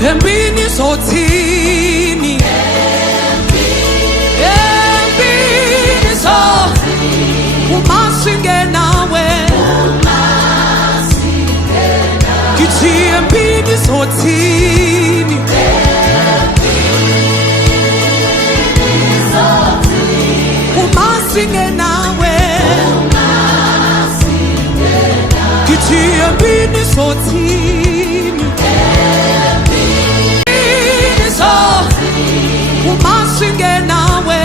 Embini sotini, embini sotini, umasinge nawe, kichi embini sotini, umasinge nawe, kichi embini sotini. Umasinge nawe,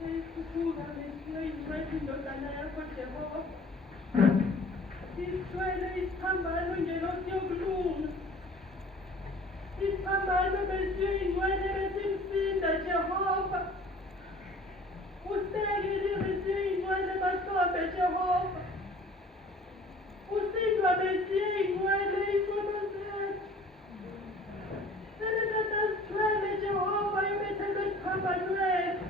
Sikubuka lesiyo incwadi indodana yakho Jehova. Isithwele isiphambano nje lokuyokulunga. Isiphambano besiyoyingcwele besimsinda Jehova. Usekele besiyoyingcwele bahlombe Jehova. Usindwa besiyoyingcwele isono zethu. Selekade sithwele Jehova yobethelwe esiphambanweni.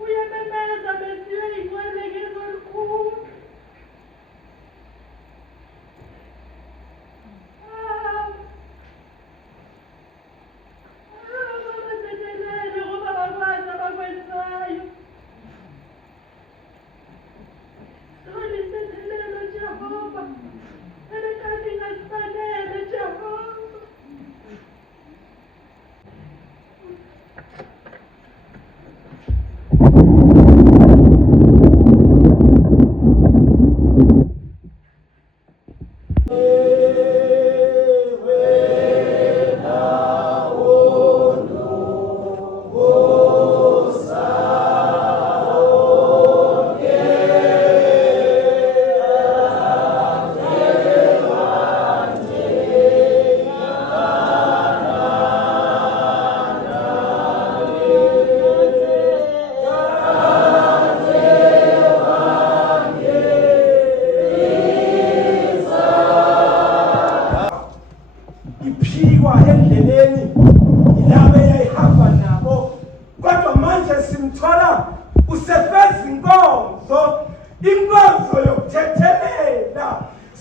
Uyamemeza besiyoyingcwele ngezwi elikhulu. Babazetelele ngoba bakwazi abakwenzayo. Soli isethelelo Jehova. Selekade ingasifanele Jehova.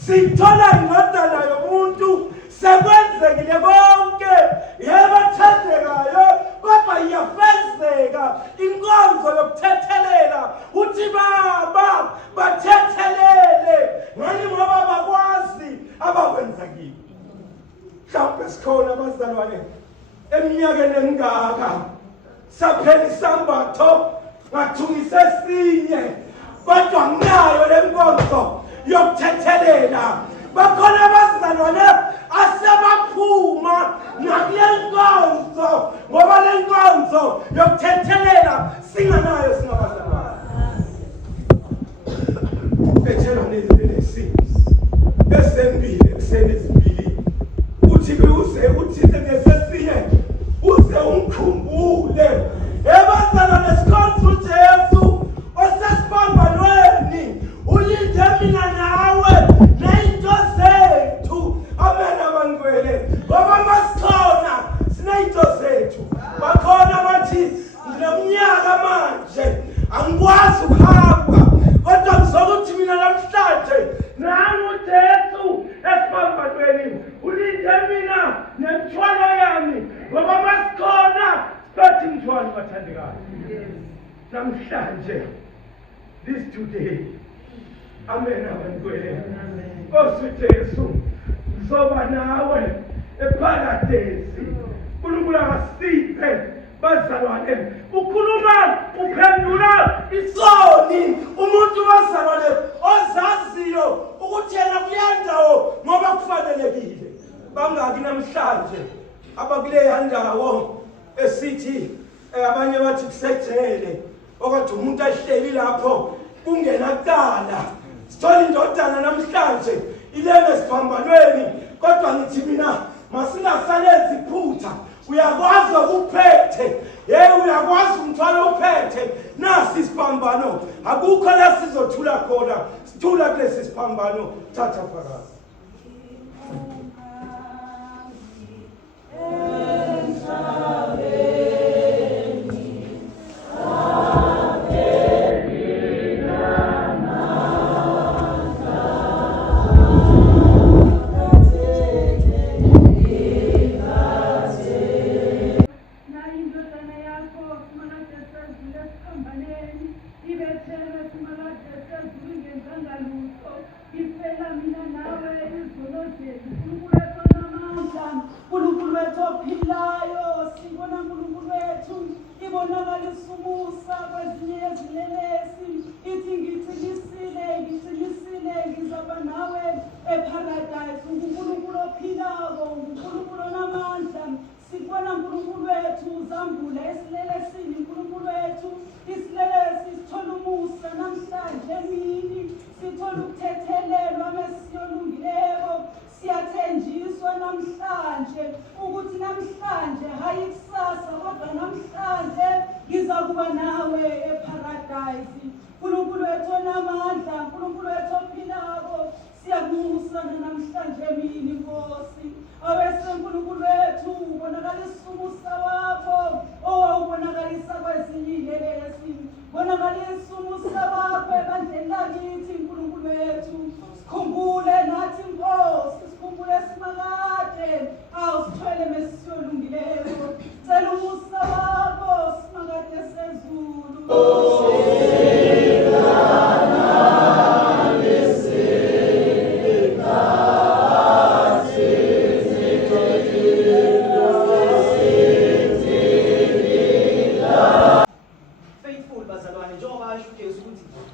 Sithola indodana yomuntu sekwenzekile konke yebathethekayo kodwa iyafezeka inkonzo yokuthethelela uthi baba bathethelele ngani ngoba bakwazi abakwenzekile. Mhlawumbe sikhona abazalwane eminyakeni engaka saphela isambatho ngathungisa esinye kodwa nginayo lenkonzo yokuthethelela. Bakhona abazalwane asebaphuma nakule nkonzo ngoba le nkonzo yokuthethelela singanayo singabazalwane. Bethelwa nezindlelesini esembili esenezimbili uthi uze uthinte ngesesinye uze umkhumbule ebazalwane sikhonza uJesu osesiphambanweni ulinde mina nawe ney'nto zethu. Amen abangcwele ngoba masikhona siney'nto zethu. Bakhona bathi nginomnyaka manje angikwazi ukuhamba kodwa ngizokuthi mina namhlanje nami uJesu esiphambanweni ulinde mina nemithwalo yami ngoba masikhona sibathi mthwalo bathandekayo. Namhlanje this today. Amen abangcwele. Nkosi uJesu soba nawe eparadesi. uNkulunkulu akasiphe bazalwane. Ukhuluma uphendula isoni umuntu bazalwane ozaziyo ukuthi yena kuyandawo ngoba kufanelekile. Bangaki namhlanje abakuleya ndawo esithi abanye bathi kusejele okade umuntu ahleli lapho kungenakala. Sithola indodana namhlanje ilele esiphambanweni kodwa ngithi mina masingasalezi iphutha. Uyakwazi ukuphethe uyakwazi umthwalo uphethe. Nasi isiphambano akukho la sizothula khona. Sithula kulesi siphambano. Thatha phakathi. Ibethelwe simalade sezulu ngenzangalutho. Ifela mina nawe ukuba nawe eparadise. Nkulunkulu wethu onamandla, Nkulunkulu wethu ophilako, siyakusana namhlanje emini Nkosi. Awese Nkulunkulu wethu ubonakalisa umusa wakho owawubonakalisa kwezinye iy'lelesi. Bonakalisa umusa wakho ebandleni lakithi Nkulunkulu wethu. Sikhumbule nathi Nkosi, sikhumbule simakade awusithwele mesiyolungileyo. Cela umusa wakho simakade sezulu.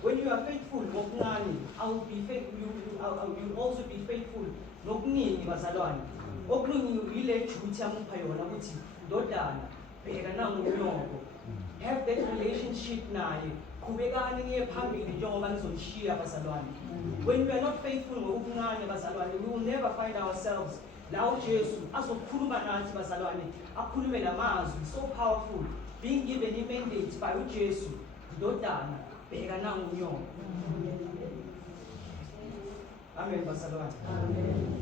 When you are faithful, I will be faithful. You also be faithful. Nokuningi bazalwane. Okuningi ile duty amupha yona ukuthi ndodana bheka nangu unyoko. Have that relationship naye. Qhubekani niye phambili njengoba nizoshiya bazalwane. When we are not faithful ngokuncane bazalwane, we will never find ourselves. La uJesu azokhuluma nathi bazalwane, akhulume namazwi so powerful, being given a mandate by uJesu, ndodana bheka nangu unyoko. Amen bazalwane. Amen.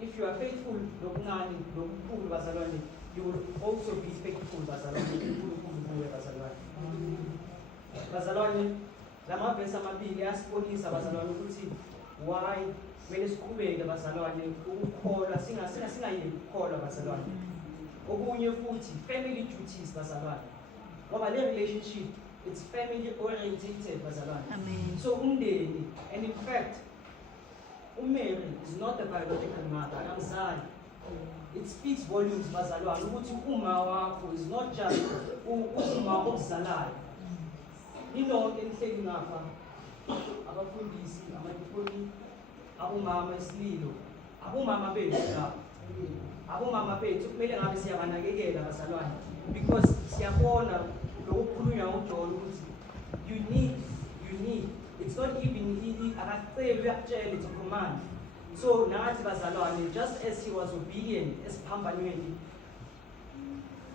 If you are faithful nokuncane nokukhulu bazalwane, you will also be faithful bazalwane. Bazalwane, lama verse amabili asibonisa bazalwane ukuthi why kumele siqhubeke bazalwane ukukholwa singayeki ukukholwa bazalwane. Okunye futhi family duties bazalwane. Ngoba le relationship it's family oriented bazalwane. Amen. So umndeni, and in fact Mary is not the biological mother, akamzali. It speaks volumes bazalwane ukuthi uma wakho is not just uma okuzalayo. Ninonke nihleli ngapha abafundisi amadikoni abomama esililo abomama bethu lapha abomama bethu kumele ngabe siyabanakekela bazalwane because siyabona lokukhulunywa uJohn ukuthi you need it's not even akacela uyakutshela it's a command. So nathi bazalwane, just as he was obedient esiphambanweni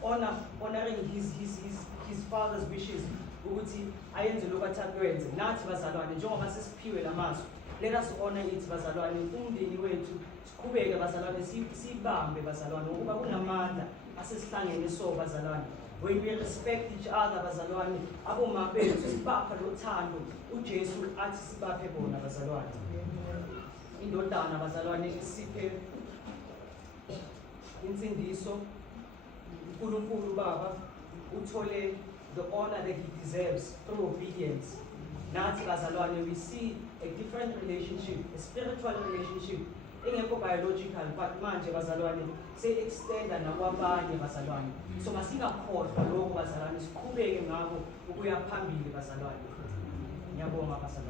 honoring his father's wishes ukuthi ayenze lokho athakwenze, nathi bazalwane njengoba sesiphiwe lamazwi, let us honor it bazalwane. Umndeni wethu siqhubeke bazalwane, sibambe bazalwane ukuba kunamandla asesihlangene so bazalwane. When we respect each other bazalwane, aboma bethu sibapha lothando uJesu athi sibaphe bona bazalwane. Indodana bazalwane isiphe insindiso, uNkulunkulu Baba uthole the honor that he deserves through obedience. Nathi bazalwane, we see a different relationship, a spiritual relationship, engekho biological, but manje bazalwane say extenda nakwabanye bazalwane. So masingakhohlwa lokho bazalwane, siqhubeke ngabo ukuya phambili bazalwane. Ngiyabonga bazalwane.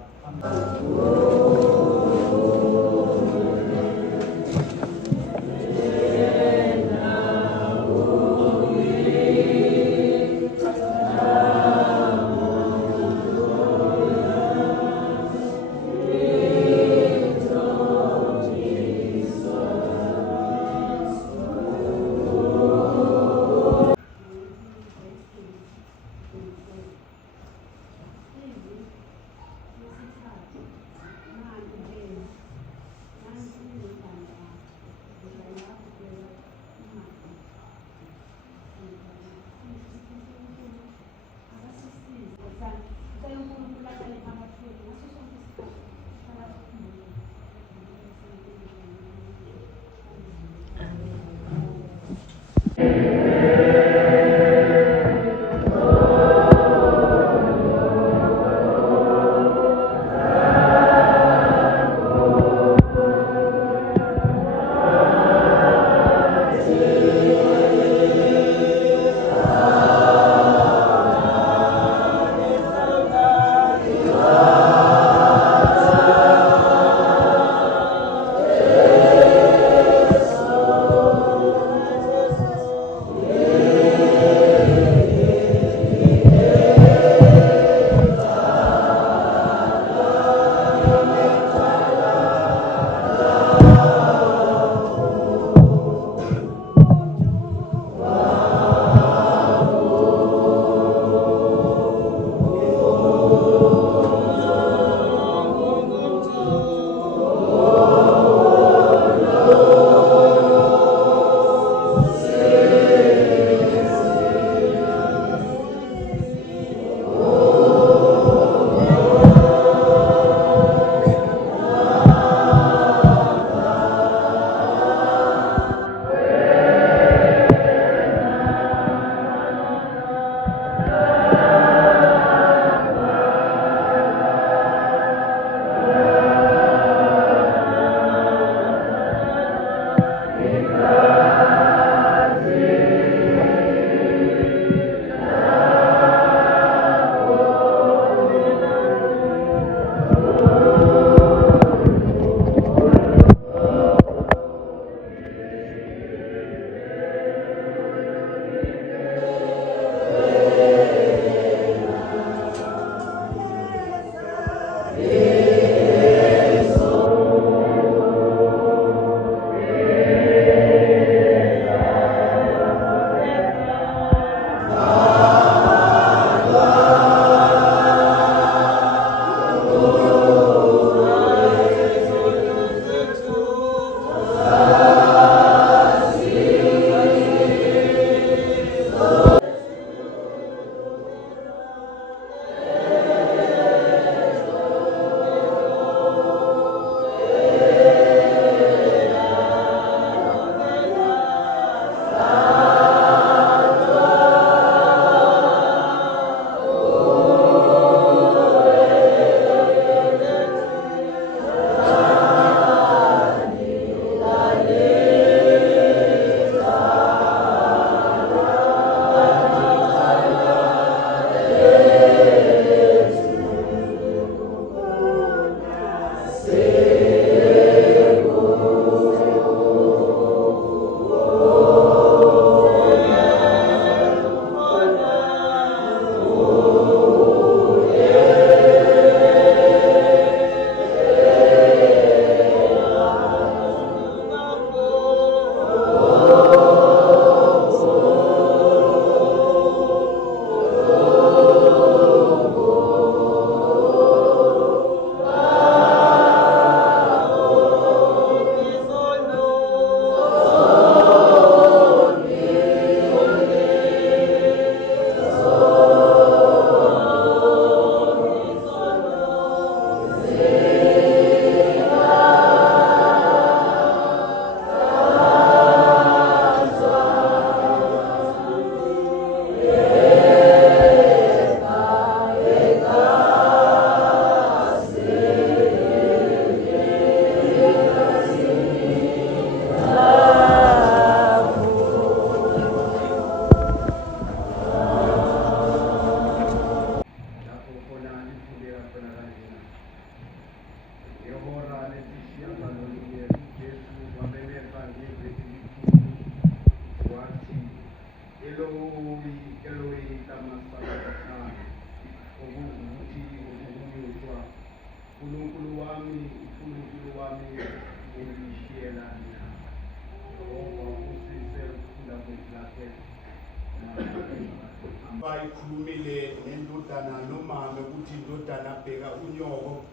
sikhulumile nendodana nomama ukuthi indodana bheka unyoko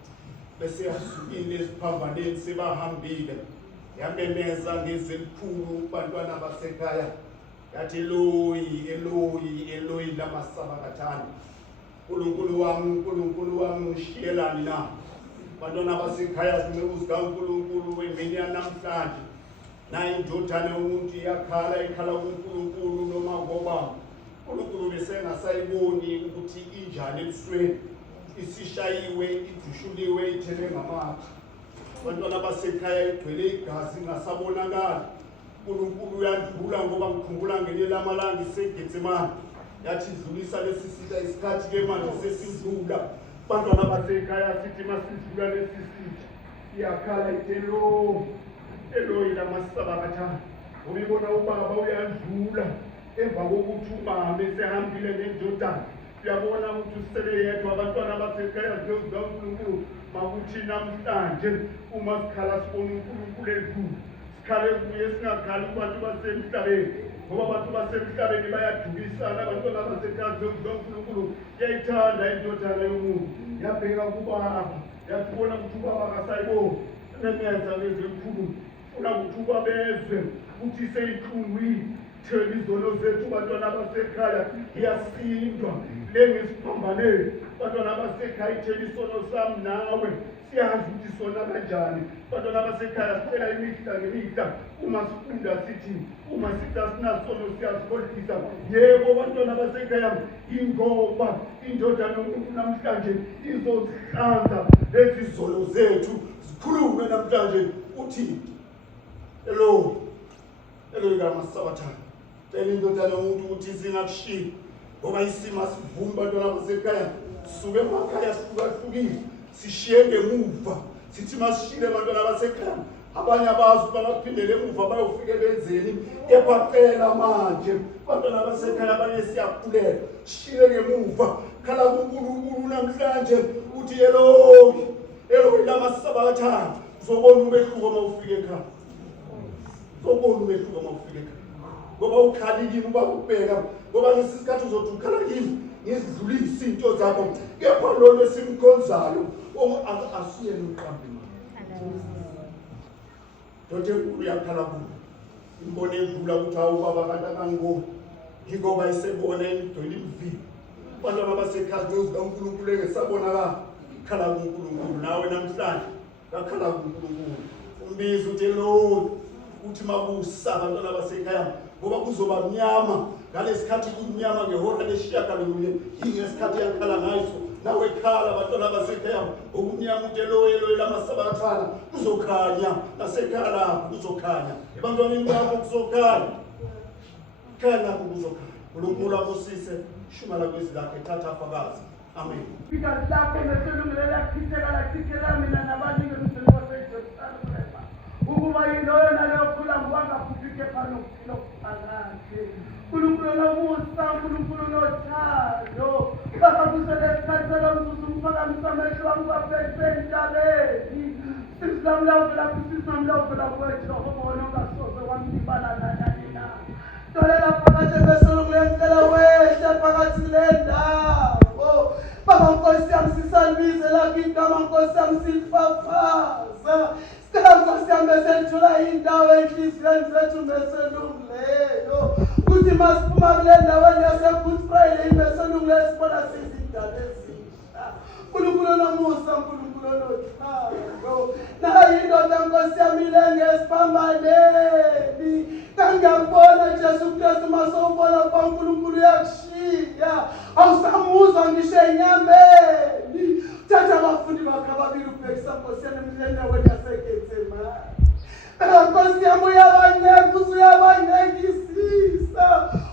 bese yasukile esiphambaneni sebahambile yamemeza ngezelikhulu bantwana basekhaya yathi Eloyi Eloyi Eloyi lamasabakathani uNkulunkulu wami ushiyelani na bantwana basekhaya simebuza kaNkulunkulu wemini yanamhlanje naye indodana yomuntu iyakhala ikhala kuNkulunkulu noma ngoba uNkulunkulu besengasayiboni ukuthi injani ebusweni isishayiwe idushuliwe ithele ngamakha bantwana basekhaya igcwele igazi ingasabonakala uNkulunkulu uyadlula ngoba ngikhumbula ngelinye amalanga iseGetsemane yathi dlulisa lesisitha isikhathi ke manje sesidlula bantwana basekhaya sithi masidlula lesisitha iyakhala ithelo Eloyi lamasabakathani ubibona ubaba uyadlula emva kokuthi umama esehambile nendodana uyabona ukuthi usele yedwa abantwana basekhaya zikaNkulunkulu makuthi namhlanje uma sikhala sibona uNkulunkulu edlula sikhale kuye singakhali kubantu basemhlabeni ngoba abantu basemhlabeni bayadukisana abantwana basekhaya zikaNkulunkulu yayithanda indodana yomuntu yabheka kubaba yabona ukuthi ubaba akasayiboni nemeza lezemkhulu funa ukuthi ubabezwe ukuthi seyinhlungwini thela izono zethu bantwana basekhaya iyasindwa lengesiphambaneni bantwana basekhaya ithela isono sami nawe siyazi ukuthi sona kanjani bantwana basekhaya sicela imihla ngemihla uma sifunda sithi uma sithi asinasono siyazikhohlisa yebo bantwana basekhaya ingoba indodana yomuntu namhlanje izozihlanza lezi zono zethu zikhulume namhlanje uthi Eloyi lamasabakathani cela indodana yomuntu ukuthi zingakushiyi ngoba isimo asivumi bantwana basekhaya sisuke emakhaya sihlukahlukile sishiye ngemuva sithi masishile bantwana basekhaya abanye abazi ukuba baphindele emuva bayofika benzeni ebaqela manje bantwana basekhaya abanye siyakhulela sishile ngemuva khala kuNkulunkulu namhlanje uthi Eloyi lamasabakathani uzobona umehluko uma ufika ekhaya uzobona umehluko uma ufika ekhaya ngoba ukhalile uba ubheka ngoba ngesikhathi uzothi ukhala kimi ngizidlulise into zakho kepha lo esimkhonzayo asiye noqambi Dote uyakhala kubo imbone edlula ukuthi awubaba kanti akangiboni ngoba isebona emdweli imvili bantwana basekhaya zikaNkulunkulu engesabonakala khala kuNkulunkulu nawe namhlanje kakhala kuNkulunkulu umbizo uthi Eloyi uthi makusa abantwana basekhaya ngoba kuzoba mnyama ngalesikhathi kumnyama ngehora lesishiyagalolunye ingesikhathi yakhala ngaso nawe khala abantwana basekhaya okumnyama uthi Eloyi lamasabakathani kuzokhanya nasekhaya lapho kuzokhanya ebantwaneni bakho kuzokhanya khala kuzokhanya uNkulunkulu akusise shumala kwezi lakhe thatha afakazi amen because lapho meselungulela khithela mina nabanye ngemizini waseJerusalem ukuba yilo yona leyokhula ngwangaphuphike phano phakathi uNkulunkulu nomusa uNkulunkulu nothando baba kusesikhathi salomzuzu ngiphakamisa amehlo wami baphethe entabeni sisamlawula sisamlawula kwejehova ongasoze wamlibala nanani na tolela phakathi besolungulencela wehle phakathi le ndawo baba nkosi yami sisalbize lakho igama nkosi yami silifafaza Nkosi yami sethula indawo enhliziyweni zethu meselunguleyo kuthi masiphuma kule ndaweni yase-Good Friday meselunguleyo sibona sizindaba ezintsha uNkulunkulu nomusa uNkulunkulu nothando nayo indoda nkosi yami le ngesiphambaneni kangiyakubona Jesu Kristu masowubona ukuba uNkulunkulu uyakushiya awusamuzwa ngisho enyameni thatha abafundi bakho ababili ubhekisa nkosi yami endaweni yaseGetsemane nkosi yami uyabanekisisa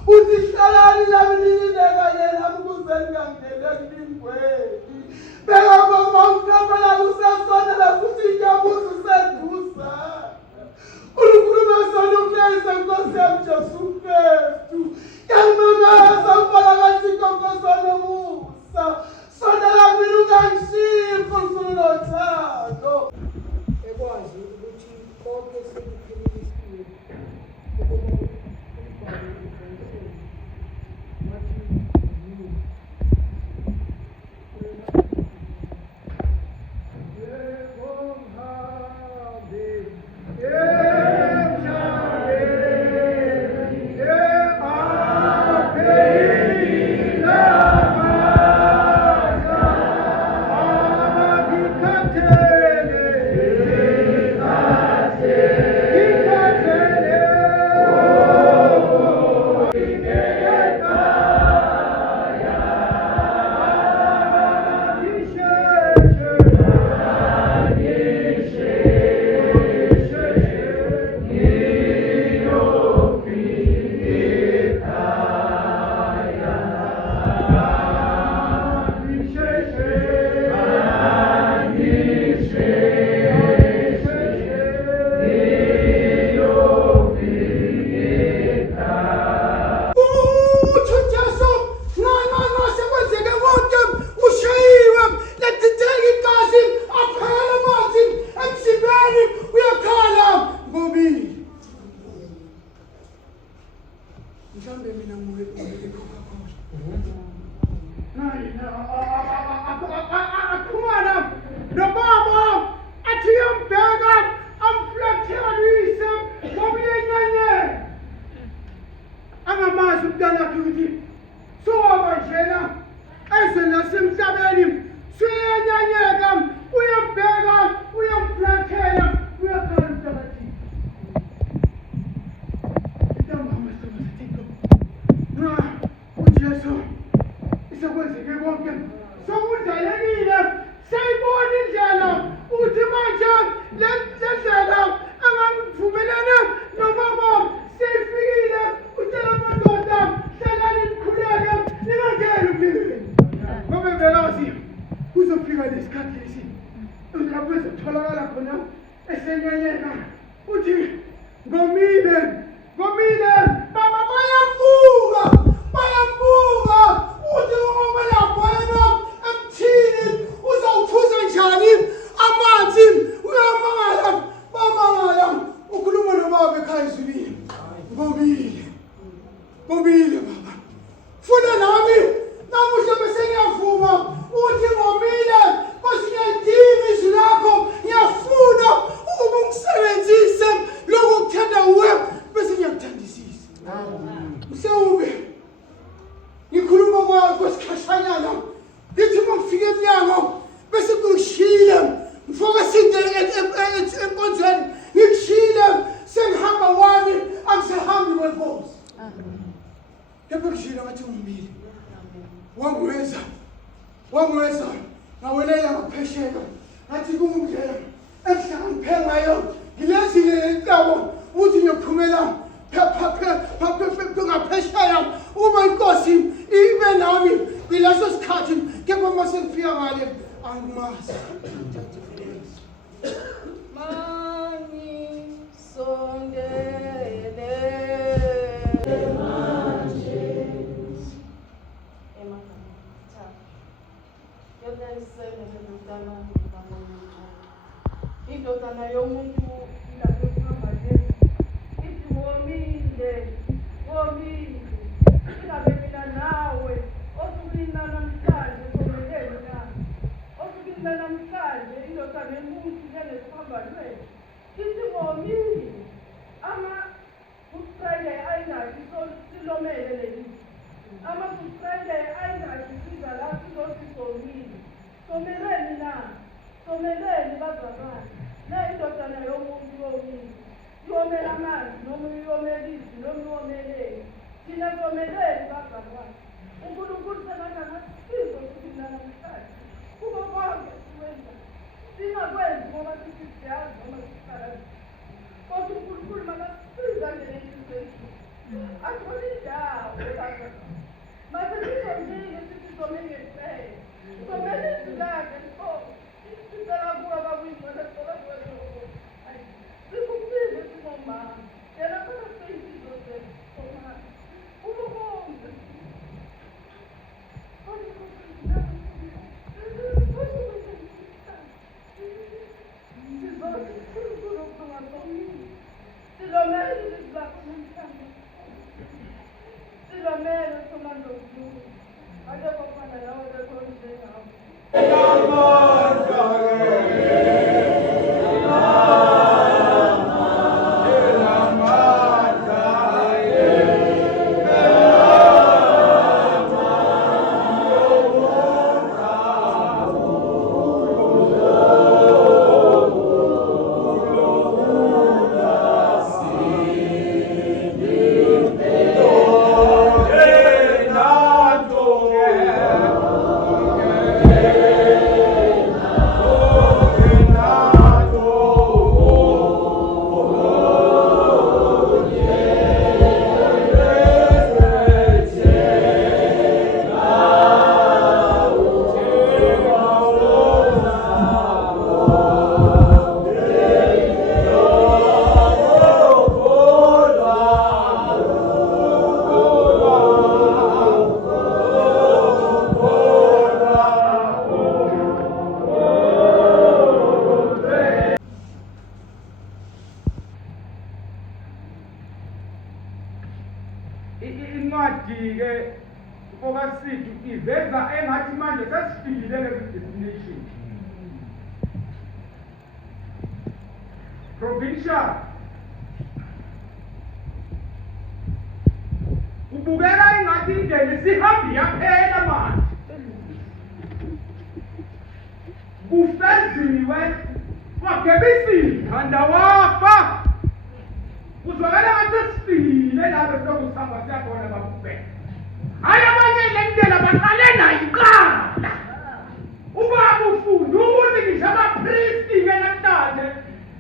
uthi hlalani nami nilindeka yena ukuze ningangeneli lingweni beka ngoba umhlabela usesondela futhi inyabuzo useduza uNkulunkulu mesolunguleyo nkosi yami Jesu Kristu yangimemeza ukubona kaThixo nkosi nomusa sondela mina ungangishiyi uNkulunkulu nothando ekwazi ukuthi konke sikuphilisiwe ukuba akhulumana nobaba athi yambheka amflathelise ngomnyenyanye angamazi umntana wakhe ukuthi soba njena eze nasemhlabeni suyenyanyeka uyambheka uyamflathela uyakhala umntakathi intambama somathixo na ujesu isekwenzeke konke sokudlalekile seyibona indlela uthi manje le ndlela angangivumelane nobaba seyifikile utshela amadoda hlalani nikhuleke ningangeni umlilweni ngoba velazi kuzofika lesikhathi lesi lapho ezotholakala khona esenyanyeka uthi ngomile baba bayavuka uthi ngoba lapho yena emthini uzawuphuza njani amanzi uyamangala bamangala ukhuluma nobaba ekhaya izulile ngomile baba funa nami namuhla bese ngiyavuma uthi ngomile kosingadinga izwi lakho ngiyafuna ukuba ungisebenzise lokho kuthanda uwe bese ngiyakuthandisisa mhlawumbe ngikhuluma kwesikhashanyana ngithi uma ngifike emnyango bese ngikushile mfoka sinde enkonzweni ngikushile sengihamba wami angisahambi kwenkosi kepha kushile ngathi ngumile wangweza ngawelela ngaphesheka ngathi kungundlela engihlakaniphele ngayo ngilezile lentabo uthi ngiyophumela ngaphesheya uma inkosi ibe nami ngileso sikhathi kepha uma sengifika ngale angimazi indodana yomuntu ingakuhamba nje ithi womile ingabe mina nawe osukwina namhlanje someleni na osukwina namhlanje indodana yomuntu njengesihamba lwethu ithi womile ama-Good Friday ayinaki silomele leli ama-Good Friday ayinaki siza la sizothi somile someleni na someleni bazalwane na indodana yomuntu yomile yomela amanzi noma uyomelisi noma uyomeleni thina someleni bazalwane uNkulunkulu sengathi angasiza ukuthina namhlanje kubo konke sikwenza singakwenzi ngoba sithi siyazi noma sihlala kodwa uNkulunkulu makasiza ngelentizweni athole indawo mase sizomile sithi somele ngempela somele izwi lakhe sicela kuwe babuyingcwele sicela kuwe sikusize singomama yena khona seyisizo zethu somama ububonge silomele somandokulu ake bafana nawe bekhona njengawo ngathi manje sesifikile kule destination. Provincial. Kubukeka engathi indlela sihambi yaphela manje. Kufeziwe wagebisi handa wafa. Kuzwakala ngathi sifikile lapho sokusihamba siyakhona bakubheka. Hayi abanye le ndlela baqale nayo iqala. Ubaba ufunda ukuthi ngisho abapristi ke namhlanje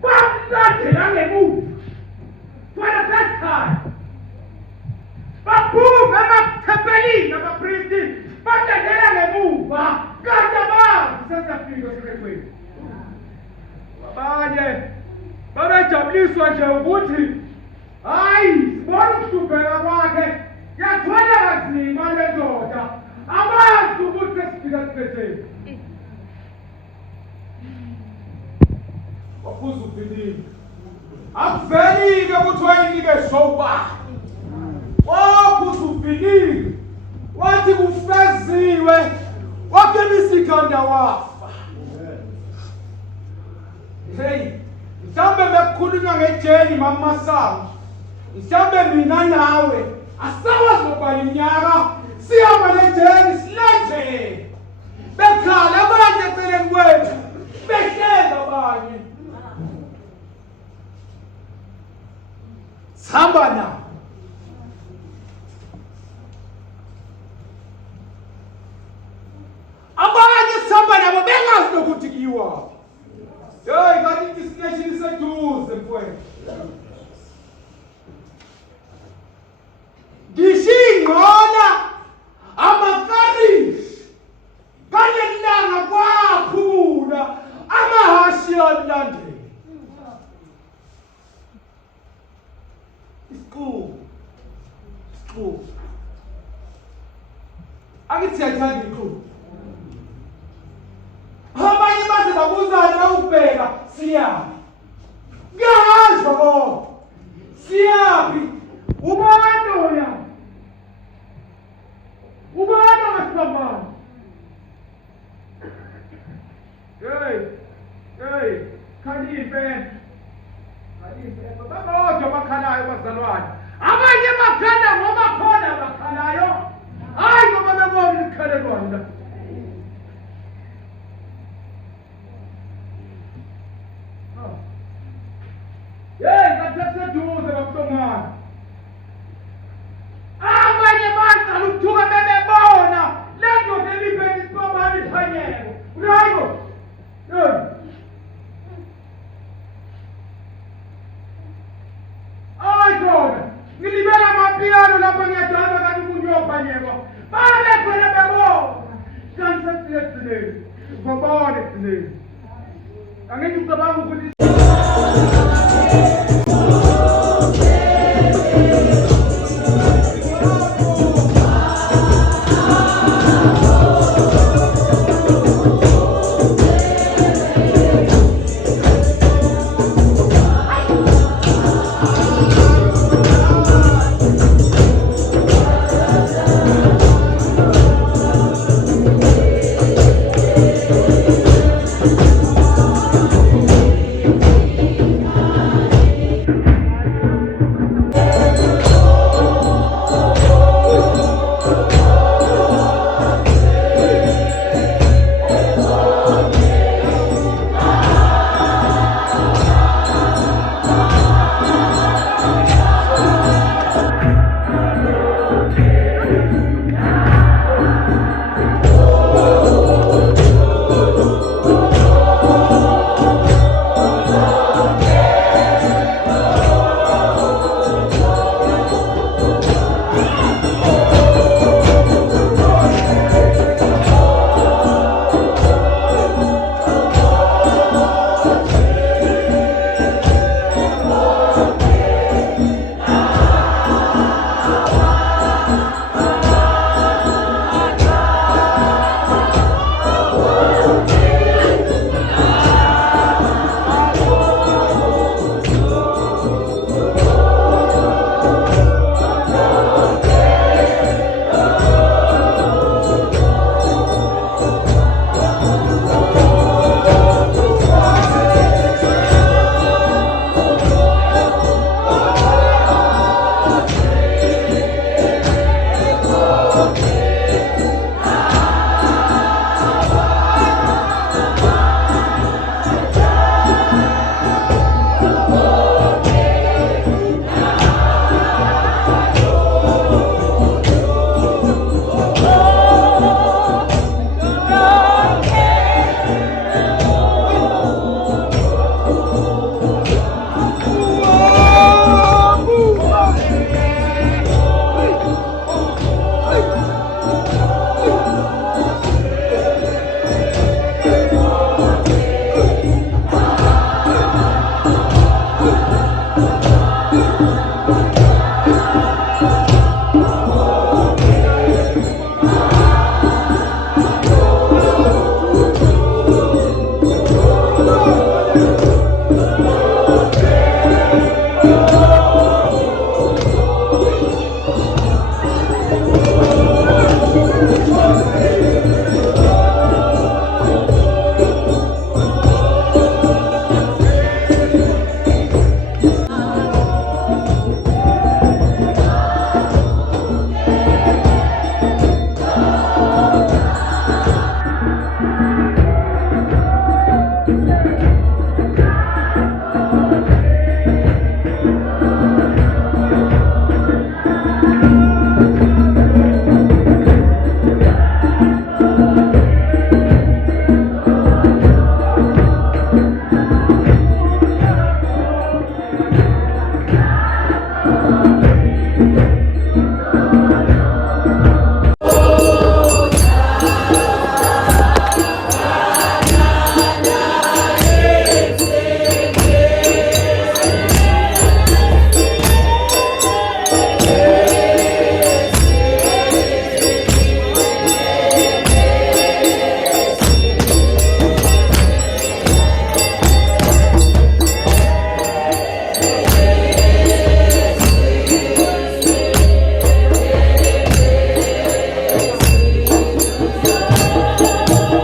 bamlandela ngemuva. For the first time. Baphuma emathempelini abapristi bamlandela ngemuva. Kanti abazi sesiyafika esiqeqweni. Abanye babejabuliswa nje ukuthi hayi sibona ukuhlupheka kwakhe yathwala kanzima le ndoda abazi ukuthi sesifika siqeqweni. Waphuza uphilile akuveli-ke ukuthi wayinike shoba waphuza uphilile wathi kufeziwe wagebisa ikhanda wafa. Hey, mhlawumbe bekukhulunywa ngejeni Mama Masango, mhlawumbe mina nawe asawazi ngobani minyaka sihamba nejeni silanje bekhala abanye eceleni kwethu behleza abanye sihamba nabo. Abanye sihamba nabo bengazi nokuthi kuyiwaphi. Hey, kanti i-destination iseduze mfowethu. Ngisho ingqola amakarishi kanye langa kwaphula amahashi alandela. Isiqubu. Akithi siyathanda iqubu. Abanye baze babuzana bawubheka siyaphi. Kuyahanjwa bona. Siyaphi? Ubani ya? Ubani ngasibambana? Hey, khalife. Babodwa bakhalayo bazalwane. Abanye bakhanda ngoba khona bakhalayo. Hayi ngoba bebona ikhalelwane la. Hey, kaseseduze bakuhlongana. Abanye baqala ukuthuka bebebona le ndoda eliphethe isibambane ithanyeko. Uyayibona? Ayona, ngilibela amapiyano lapha ngiyadana kanti kunyobhanyeko. Babe khona bebona. Kanti sesifike ekugcineni. Ngobona ekugcineni. Angeke ucabanga ukuthi